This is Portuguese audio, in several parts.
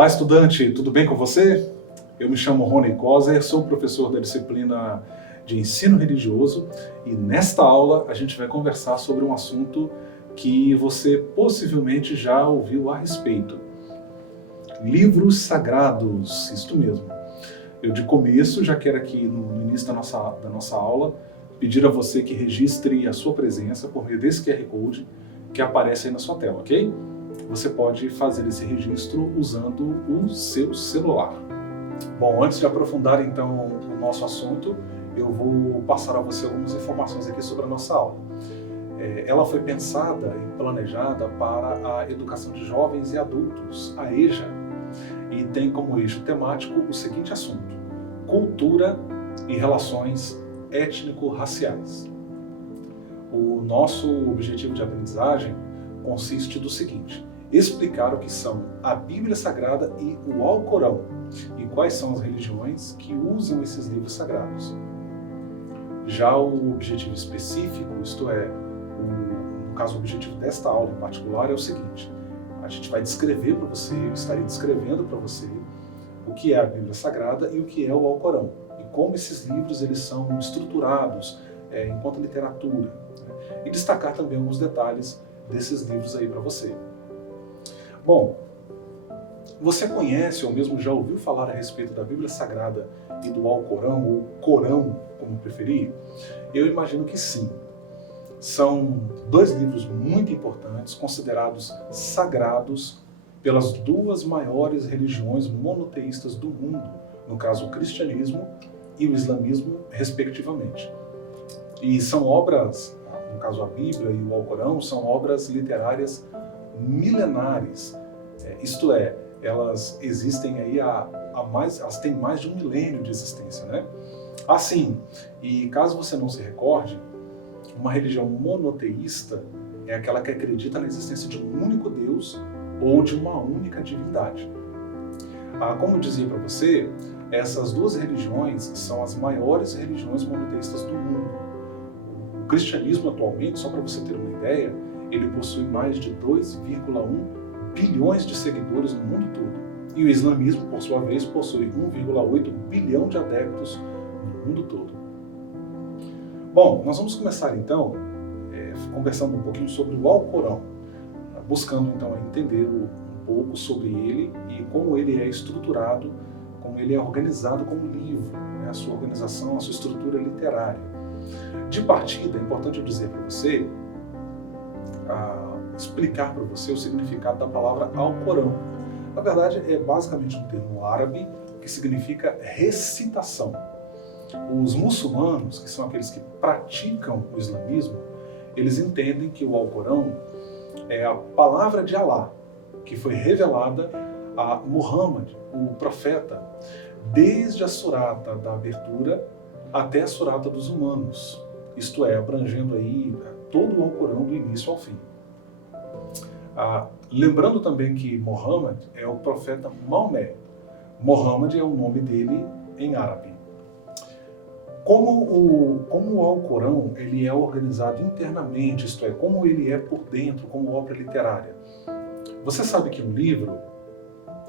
Olá, estudante, tudo bem com você? Eu me chamo Rony Koser, sou professor da disciplina de ensino religioso e nesta aula a gente vai conversar sobre um assunto que você possivelmente já ouviu a respeito. Livros sagrados, isto mesmo. Eu de começo já quero aqui no início da nossa aula pedir a você que registre a sua presença por meio desse QR Code que aparece aí na sua tela, ok? Você pode fazer esse registro usando o seu celular. Bom, antes de aprofundar então o nosso assunto, eu vou passar a você algumas informações aqui sobre a nossa aula. Ela foi pensada e planejada para a educação de jovens e adultos, a EJA, e tem como eixo temático o seguinte assunto: cultura e relações étnico-raciais. O nosso objetivo de aprendizagem consiste do seguinte: explicar o que são a Bíblia Sagrada e o Alcorão, e quais são as religiões que usam esses livros sagrados. Já o objetivo específico, isto é, no caso o objetivo desta aula em particular, é o seguinte: a gente vai descrever para você, eu estarei descrevendo para você o que é a Bíblia Sagrada e o que é o Alcorão, e como esses livros eles são estruturados enquanto literatura, né? E destacar também alguns detalhes desses livros aí para você. Bom, você conhece ou mesmo já ouviu falar a respeito da Bíblia Sagrada e do Alcorão, ou Corão, como preferir? Eu imagino que sim. São dois livros muito importantes, considerados sagrados pelas duas maiores religiões monoteístas do mundo, no caso o cristianismo e o islamismo, respectivamente. E são obras, no caso a Bíblia e o Alcorão, são obras literárias milenares, isto é, elas existem aí elas têm mais de 1 milênio de existência, né? Assim, e caso você não se recorde, uma religião monoteísta é aquela que acredita na existência de um único Deus ou de uma única divindade. Como eu dizia para você, essas duas religiões são as maiores religiões monoteístas do mundo. O cristianismo atualmente, só para você ter uma ideia, ele possui mais de 2,1 bilhões de seguidores no mundo todo. E o islamismo, por sua vez, possui 1,8 bilhão de adeptos no mundo todo. Bom, nós vamos começar então conversando um pouquinho sobre o Alcorão, buscando então entender um pouco sobre ele e como ele é estruturado, como ele é organizado como livro, né? A sua organização, a sua estrutura literária. De partida, é importante eu dizer para você, explicar para você o significado da palavra Alcorão. Na verdade, é basicamente um termo árabe que significa recitação. Os muçulmanos, que são aqueles que praticam o islamismo, eles entendem que o Alcorão é a palavra de Alá, que foi revelada a Muhammad, o profeta, desde a surata da abertura até a surata dos humanos, isto é, abrangendo aí todo o Alcorão do início ao fim. Lembrando também que Muhammad é o profeta Maomé. Muhammad é o nome dele em árabe. Como o Alcorão ele é organizado internamente, isto é, como ele é por dentro, como obra literária. Você sabe que um livro,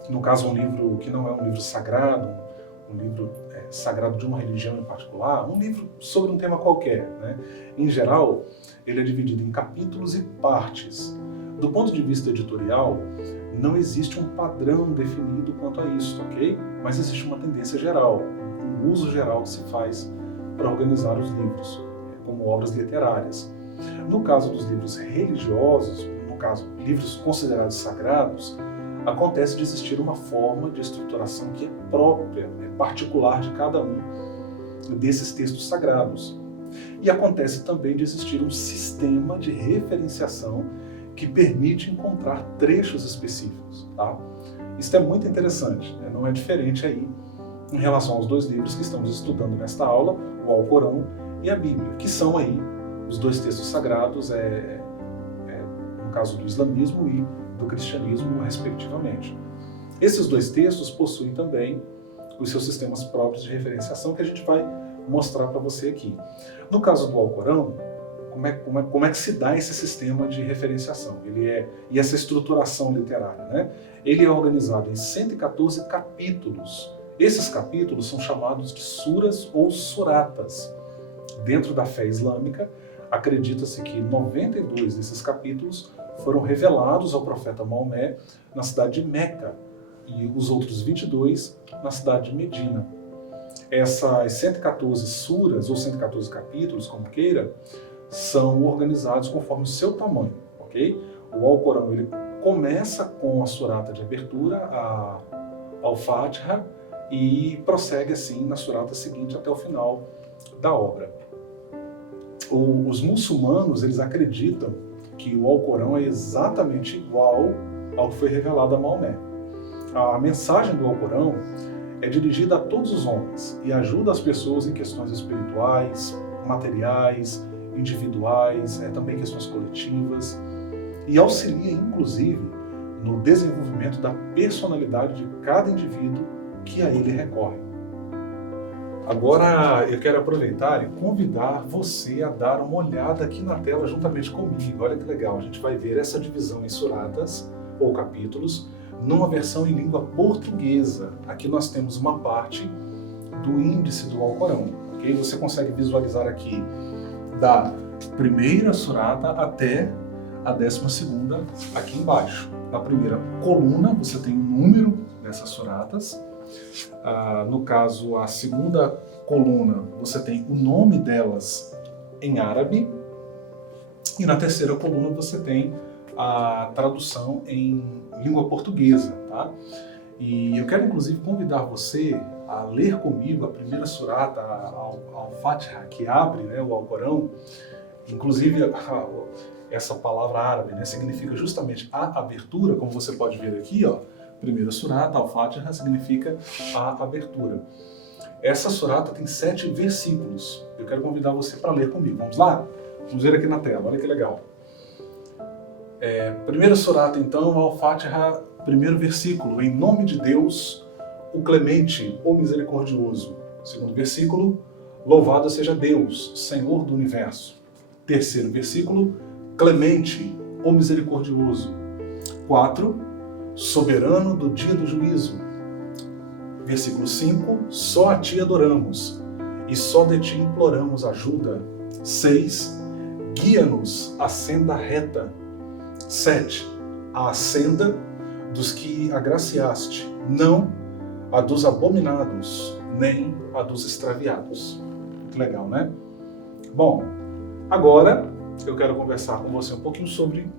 no caso um livro que não é um livro sagrado, um livro sagrado de uma religião em particular, um livro sobre um tema qualquer, né? Em geral, ele é dividido em capítulos e partes. Do ponto de vista editorial, não existe um padrão definido quanto a isso, ok? Mas existe uma tendência geral, um uso geral que se faz para organizar os livros, como obras literárias. No caso dos livros religiosos, no caso, livros considerados sagrados, acontece de existir uma forma de estruturação que é própria, particular de cada um desses textos sagrados. E acontece também de existir um sistema de referenciação que permite encontrar trechos específicos, tá? Isso é muito interessante, né? Não é diferente aí em relação aos dois livros que estamos estudando nesta aula, o Alcorão e a Bíblia, que são aí os dois textos sagrados, no caso do islamismo e do cristianismo, respectivamente. Esses dois textos possuem também os seus sistemas próprios de referenciação que a gente vai mostrar para você aqui. No caso do Alcorão, como é que se dá esse sistema de referenciação e essa estruturação literária, né? Ele é organizado em 114 capítulos. Esses capítulos são chamados de suras ou suratas. Dentro da fé islâmica, acredita-se que 92 desses capítulos foram revelados ao profeta Maomé na cidade de Meca e os outros 22 na cidade de Medina. Essas 114 suras ou 114 capítulos, como queira, são organizados conforme o seu tamanho, ok? O Alcorão ele começa com a surata de abertura, a Al-Fatiha, e prossegue assim na surata seguinte até o final da obra. Os muçulmanos eles acreditam que o Alcorão é exatamente igual ao que foi revelado a Maomé. A mensagem do Alcorão é dirigida a todos os homens e ajuda as pessoas em questões espirituais, materiais, individuais, também questões coletivas, e auxilia, inclusive, no desenvolvimento da personalidade de cada indivíduo que a ele recorre. Agora eu quero aproveitar e convidar você a dar uma olhada aqui na tela juntamente comigo. Olha que legal, a gente vai ver essa divisão em suratas ou capítulos numa versão em língua portuguesa. Aqui nós temos uma parte do índice do Alcorão, ok? Você consegue visualizar aqui da primeira surata até a 12ª aqui embaixo. Na primeira coluna você tem o número dessas suratas. No caso, a segunda coluna você tem o nome delas em árabe. E na terceira coluna você tem a tradução em língua portuguesa, tá? E eu quero inclusive convidar você a ler comigo a primeira surata, Al-Fatiha, que abre, né, o Alcorão. Inclusive essa palavra árabe, né, significa justamente a abertura, como você pode ver aqui, ó. Primeira surata, Al-Fatiha, significa a abertura. Essa surata tem 7 versículos. Eu quero convidar você para ler comigo. Vamos lá? Vamos ver aqui na tela, olha que legal. Primeira surata, então, Al-Fatiha, primeiro versículo. Em nome de Deus, o clemente, o misericordioso. Segundo versículo, louvado seja Deus, Senhor do universo. Terceiro versículo, clemente, o misericordioso. 4, soberano do dia do juízo. Versículo 5, só a ti adoramos, e só de ti imploramos ajuda. 6, guia-nos à senda reta. 7, à senda dos que agraciaste, não a dos abominados, nem a dos extraviados. Muito legal, né? Bom, agora eu quero conversar com você um pouquinho sobre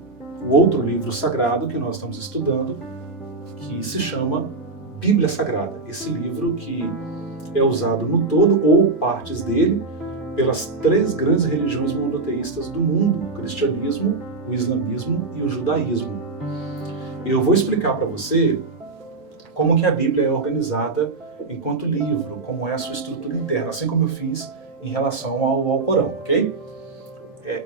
o outro livro sagrado que nós estamos estudando, que se chama Bíblia Sagrada. Esse livro que é usado no todo, ou partes dele, pelas 3 grandes religiões monoteístas do mundo, o cristianismo, o islamismo e o judaísmo. Eu vou explicar para você como que a Bíblia é organizada enquanto livro, como é a sua estrutura interna, assim como eu fiz em relação ao Alcorão, ok?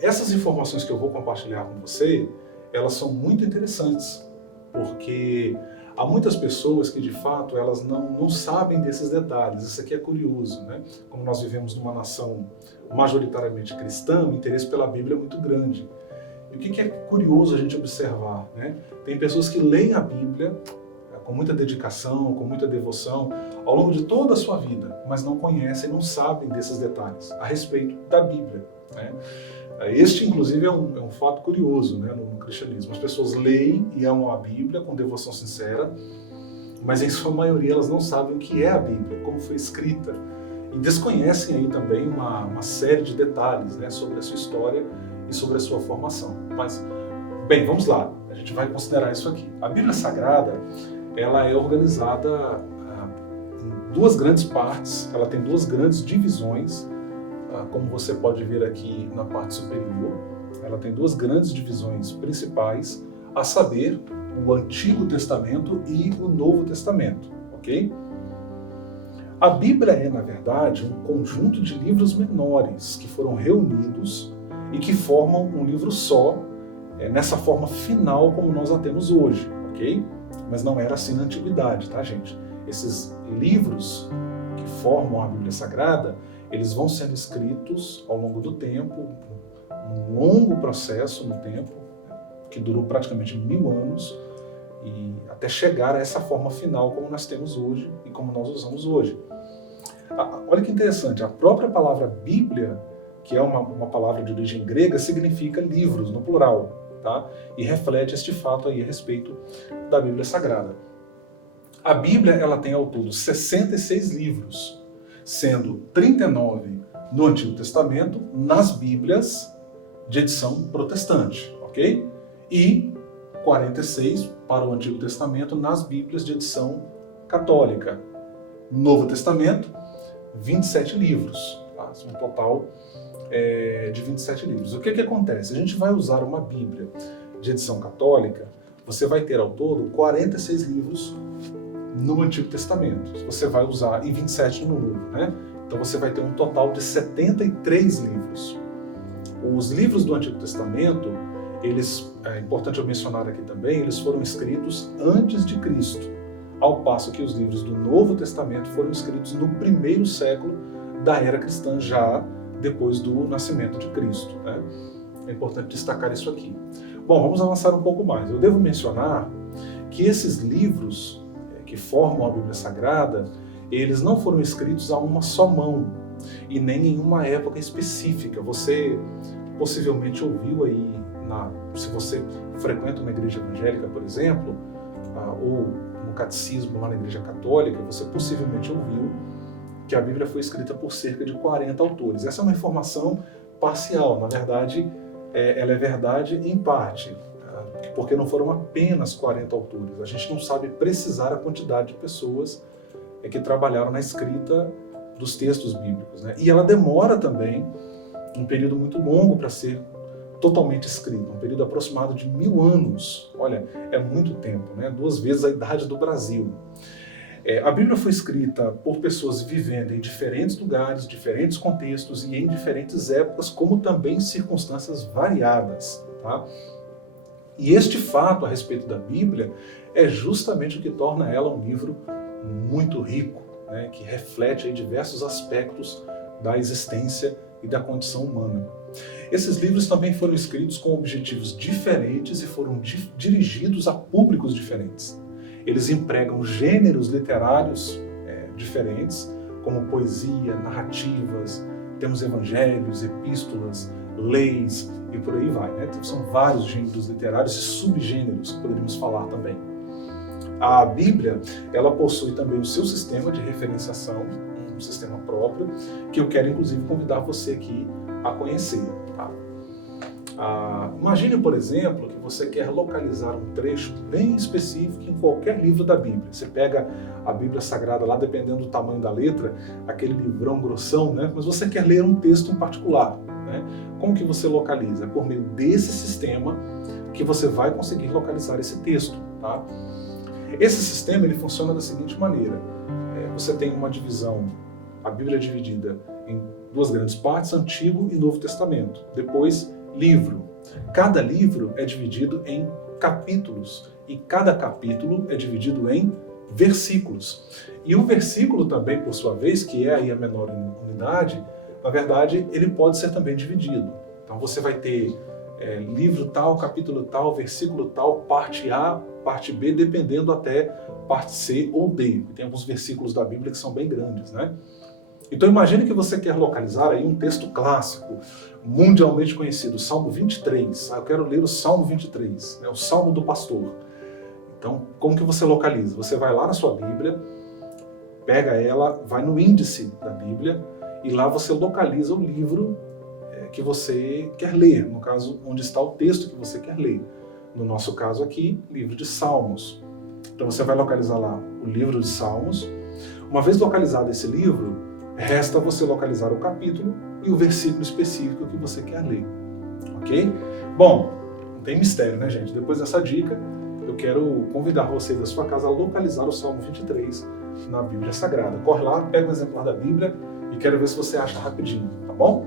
Essas informações que eu vou compartilhar com você, elas são muito interessantes, porque há muitas pessoas que, de fato, elas não sabem desses detalhes. Isso aqui é curioso, né? Como nós vivemos numa nação majoritariamente cristã, o interesse pela Bíblia é muito grande. E o que é curioso a gente observar, né? Tem pessoas que leem a Bíblia com muita dedicação, com muita devoção, ao longo de toda a sua vida, mas não conhecem, não sabem desses detalhes a respeito da Bíblia, né? Este, inclusive, é um fato curioso, né, no cristianismo. As pessoas leem e amam a Bíblia com devoção sincera, mas em sua maioria elas não sabem o que é a Bíblia, como foi escrita, e desconhecem aí também uma série de detalhes, né, sobre a sua história e sobre a sua formação. Mas, bem, vamos lá, a gente vai considerar isso aqui. A Bíblia Sagrada, ela é organizada em 2 grandes partes, ela tem 2 grandes divisões. Como você pode ver aqui na parte superior, ela tem 2 grandes divisões principais, a saber, o Antigo Testamento e o Novo Testamento, ok? A Bíblia é, na verdade, um conjunto de livros menores que foram reunidos e que formam um livro só, nessa forma final como nós a temos hoje, ok? Mas não era assim na Antiguidade, tá, gente? Esses livros que formam a Bíblia Sagrada, eles vão sendo escritos ao longo do tempo, um longo processo no tempo, que durou praticamente 1000 anos, e até chegar a essa forma final como nós temos hoje e como nós usamos hoje. Olha que interessante, a própria palavra Bíblia, que é uma palavra de origem grega, significa livros, no plural, tá? E reflete este fato aí a respeito da Bíblia Sagrada. A Bíblia, ela tem ao todo 66 livros, sendo 39 no Antigo Testamento, nas Bíblias de edição protestante, ok? E 46 para o Antigo Testamento nas Bíblias de edição católica. Novo Testamento, 27 livros, tá? Um total de 27 livros. O que acontece? A gente vai usar uma Bíblia de edição católica, você vai ter ao todo 46 livros no Antigo Testamento. Você vai usar, e 27 no Novo, né? Então você vai ter um total de 73 livros. Os livros do Antigo Testamento, é importante eu mencionar aqui também, eles foram escritos antes de Cristo, ao passo que os livros do Novo Testamento foram escritos no primeiro século da era cristã, já depois do nascimento de Cristo, né? É importante destacar isso aqui. Bom, vamos avançar um pouco mais. Eu devo mencionar que esses livros que formam a Bíblia Sagrada, eles não foram escritos a uma só mão e nem em uma época específica. Você possivelmente ouviu aí, se você frequenta uma igreja evangélica, por exemplo, ou no catecismo lá na igreja católica, você possivelmente ouviu que a Bíblia foi escrita por cerca de 40 autores. Essa é uma informação parcial, na verdade, ela é verdade em parte, porque não foram apenas 40 autores. A gente não sabe precisar a quantidade de pessoas que trabalharam na escrita dos textos bíblicos, né? E ela demora também um período muito longo para ser totalmente escrita, um período aproximado de 1000 anos. Olha, é muito tempo, né? 2 vezes a idade do Brasil. A Bíblia foi escrita por pessoas vivendo em diferentes lugares, diferentes contextos e em diferentes épocas, como também circunstâncias variadas, tá? E este fato a respeito da Bíblia é justamente o que torna ela um livro muito rico, né, que reflete aí diversos aspectos da existência e da condição humana. Esses livros também foram escritos com objetivos diferentes e foram dirigidos a públicos diferentes. Eles empregam gêneros literários diferentes, como poesia, narrativas, temos evangelhos, epístolas, leis e por aí vai, né? Então, são vários gêneros literários e subgêneros que poderíamos falar também. A Bíblia, ela possui também o seu sistema de referenciação, um sistema próprio, que eu quero inclusive convidar você aqui a conhecer. Tá? Imagine, por exemplo, que você quer localizar um trecho bem específico em qualquer livro da Bíblia. Você pega a Bíblia Sagrada lá, dependendo do tamanho da letra, aquele livrão grossão, né? Mas você quer ler um texto em particular, né? Como que você localiza? É por meio desse sistema que você vai conseguir localizar esse texto, tá? Esse sistema ele funciona da seguinte maneira. Você tem uma divisão, a Bíblia é dividida em 2 grandes partes, Antigo e Novo Testamento. Depois, livro. Cada livro é dividido em capítulos e cada capítulo é dividido em versículos. E o versículo também, por sua vez, que é aí a menor unidade, na verdade, ele pode ser também dividido. Então você vai ter livro tal, capítulo tal, versículo tal, parte A, parte B, dependendo até parte C ou D. Tem alguns versículos da Bíblia que são bem grandes, né? Então imagine que você quer localizar aí um texto clássico, mundialmente conhecido, Salmo 23. Eu quero ler o Salmo 23, o Salmo do Pastor. Então, como que você localiza? Você vai lá na sua Bíblia, pega ela, vai no índice da Bíblia e lá você localiza o livro que você quer ler, no caso, onde está o texto que você quer ler. No nosso caso aqui, livro de Salmos. Então você vai localizar lá o livro de Salmos. Uma vez localizado esse livro, resta você localizar o capítulo e o versículo específico que você quer ler. Ok? Bom, não tem mistério, né, gente? Depois dessa dica, eu quero convidar você da sua casa a localizar o Salmo 23 na Bíblia Sagrada. Corre lá, pega um exemplar da Bíblia e quero ver se você acha rapidinho, tá bom?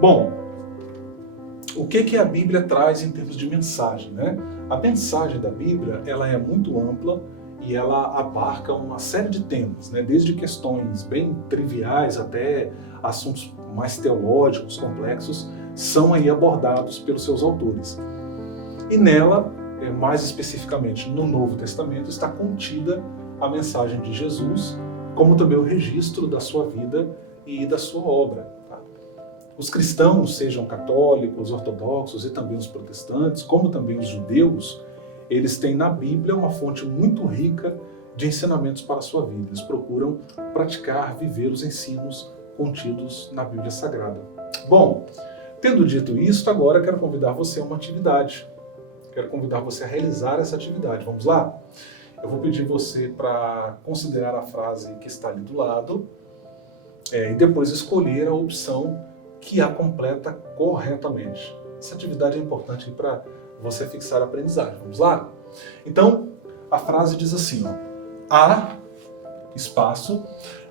Bom, o que a Bíblia traz em termos de mensagem, né? A mensagem da Bíblia, ela é muito ampla e ela abarca uma série de temas, né? Desde questões bem triviais até assuntos mais teológicos, complexos, são aí abordados pelos seus autores. E nela, mais especificamente no Novo Testamento, está contida a mensagem de Jesus, como também o registro da sua vida e da sua obra. Tá? Os cristãos, sejam católicos, ortodoxos e também os protestantes, como também os judeus, eles têm na Bíblia uma fonte muito rica de ensinamentos para a sua vida. Eles procuram praticar, viver os ensinos contidos na Bíblia Sagrada. Bom, tendo dito isso, agora quero convidar você a uma atividade. Quero convidar você a realizar essa atividade. Vamos lá? Eu vou pedir você para considerar a frase que está ali do lado e depois escolher a opção que a completa corretamente. Essa atividade é importante para você fixar a aprendizagem. Vamos lá? Então, a frase diz assim, ó, a, espaço,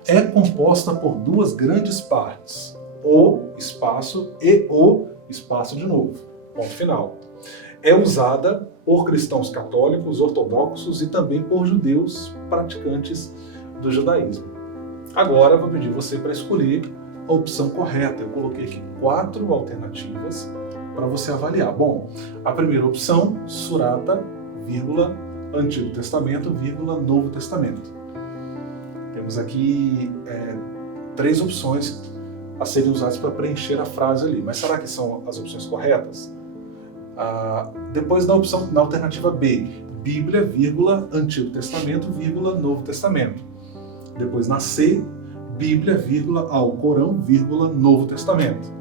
é composta por duas grandes partes, o, espaço, e o, espaço de novo. Ponto final. É usada por cristãos católicos, ortodoxos e também por judeus praticantes do judaísmo. Agora, eu vou pedir você para escolher a opção correta. Eu coloquei aqui 4 alternativas para você avaliar. Bom, a primeira opção, Surata, vírgula, Antigo Testamento, vírgula, Novo Testamento. Temos aqui 3 opções a serem usadas para preencher a frase ali. Mas será que são as opções corretas? Depois da opção, na alternativa B, Bíblia, vírgula, Antigo Testamento, vírgula, Novo Testamento. Depois na C, Bíblia, vírgula, Alcorão, vírgula, Novo Testamento.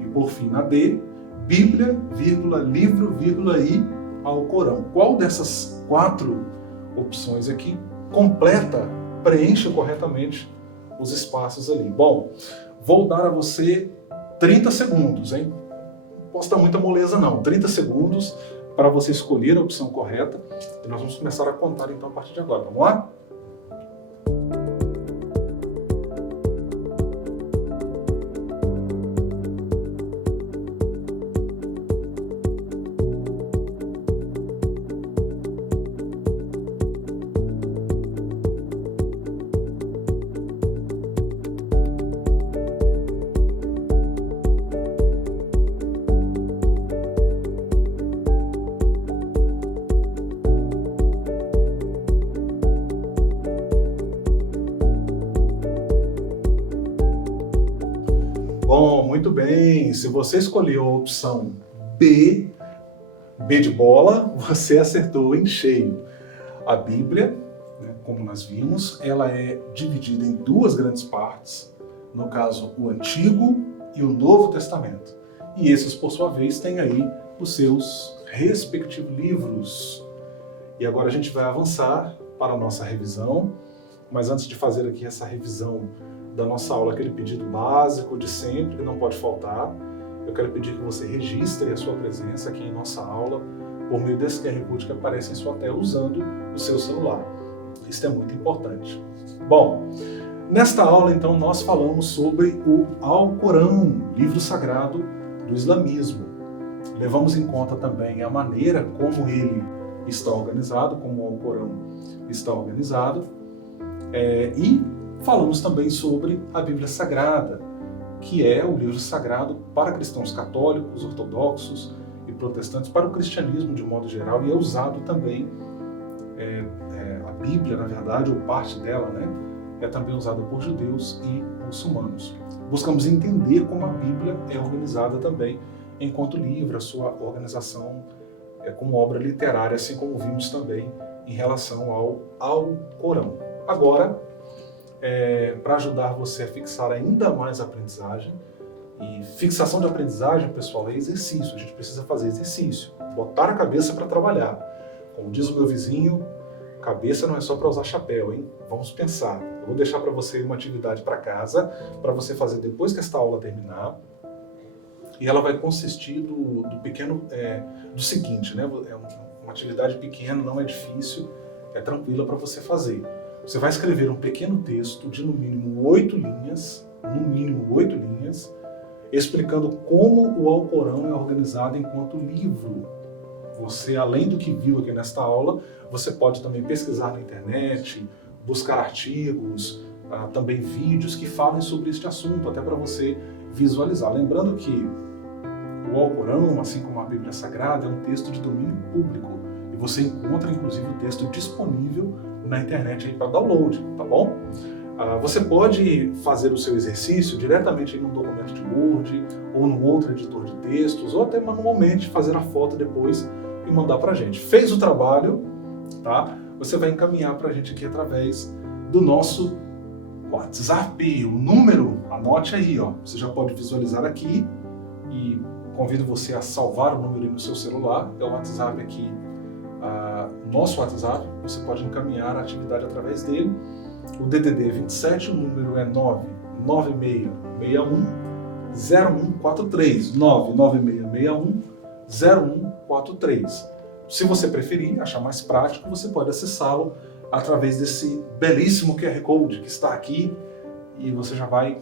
E por fim na D, Bíblia, vírgula, livro, vírgula, e Alcorão. Qual dessas 4 opções aqui preenche corretamente os espaços ali? Bom, vou dar a você 30 segundos, hein? Não posso dar muita moleza não, 30 segundos para você escolher a opção correta e nós vamos começar a contar então a partir de agora, vamos lá? Bom, muito bem. Se você escolheu a opção B, B de bola, você acertou em cheio. A Bíblia, né, como nós vimos, ela é dividida em 2 grandes partes, no caso o Antigo e o Novo Testamento. E esses, por sua vez, têm aí os seus respectivos livros. E agora a gente vai avançar para a nossa revisão, mas antes de fazer aqui essa revisão da nossa aula, aquele pedido básico de sempre, que não pode faltar, eu quero pedir que você registre a sua presença aqui em nossa aula por meio desse QR Code que aparece em sua tela usando o seu celular. Isso é muito importante. Bom, nesta aula então nós falamos sobre o Alcorão, livro sagrado do islamismo. Levamos em conta também a maneira como ele está organizado, como o Alcorão está organizado, e falamos também sobre a Bíblia Sagrada, que é o livro sagrado para cristãos católicos, ortodoxos e protestantes, para o cristianismo de modo geral, e é usado também, a Bíblia, na verdade, ou parte dela, né, é também usada por judeus e muçulmanos. Buscamos entender como a Bíblia é organizada também enquanto livro, a sua organização como obra literária, assim como vimos também em relação ao Alcorão. Agora, para ajudar você a fixar ainda mais a aprendizagem, e fixação de aprendizagem, pessoal, é exercício, a gente precisa fazer exercício, botar a cabeça para trabalhar. Como diz o meu vizinho, cabeça não é só para usar chapéu, hein? Vamos pensar. Eu vou deixar para você uma atividade para casa, para você fazer depois que esta aula terminar, e ela vai consistir do seguinte, né? É uma atividade pequena, não é difícil, é tranquila para você fazer. Você vai escrever um pequeno texto de no mínimo 8 linhas, explicando como o Alcorão é organizado enquanto livro. Você, além do que viu aqui nesta aula, você pode também pesquisar na internet, buscar artigos, também vídeos que falem sobre este assunto, até para você visualizar. Lembrando que igual ao Corão, assim como a Bíblia Sagrada, é um texto de domínio público. E você encontra, inclusive, o texto disponível na internet aí para download, tá bom? Você pode fazer o seu exercício diretamente em um documento de Word ou num outro editor de textos, ou até manualmente fazer a foto depois e mandar para a gente. Fez o trabalho, tá? Você vai encaminhar para a gente aqui através do nosso WhatsApp. O número, anote aí, ó. Você já pode visualizar aqui e convido você a salvar o número aí no seu celular. É o WhatsApp aqui, nosso WhatsApp. Você pode encaminhar a atividade através dele. O DDD 27, o número é 99661-0143. 99661-0143. Se você preferir, achar mais prático, você pode acessá-lo através desse belíssimo QR Code que está aqui e você já vai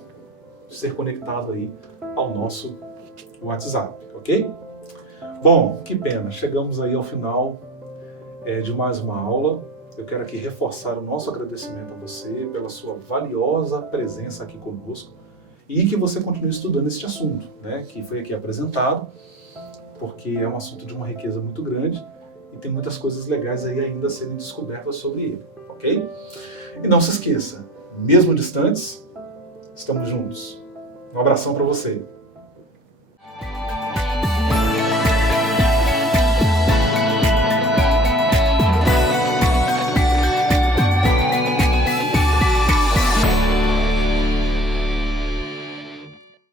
ser conectado aí ao nosso WhatsApp, ok? Bom, que pena, chegamos aí ao final de mais uma aula. Eu quero aqui reforçar o nosso agradecimento a você pela sua valiosa presença aqui conosco e que você continue estudando este assunto, né, que foi aqui apresentado, porque é um assunto de uma riqueza muito grande e tem muitas coisas legais aí ainda a serem descobertas sobre ele, ok? E não se esqueça, mesmo distantes, estamos juntos. Um abração para você.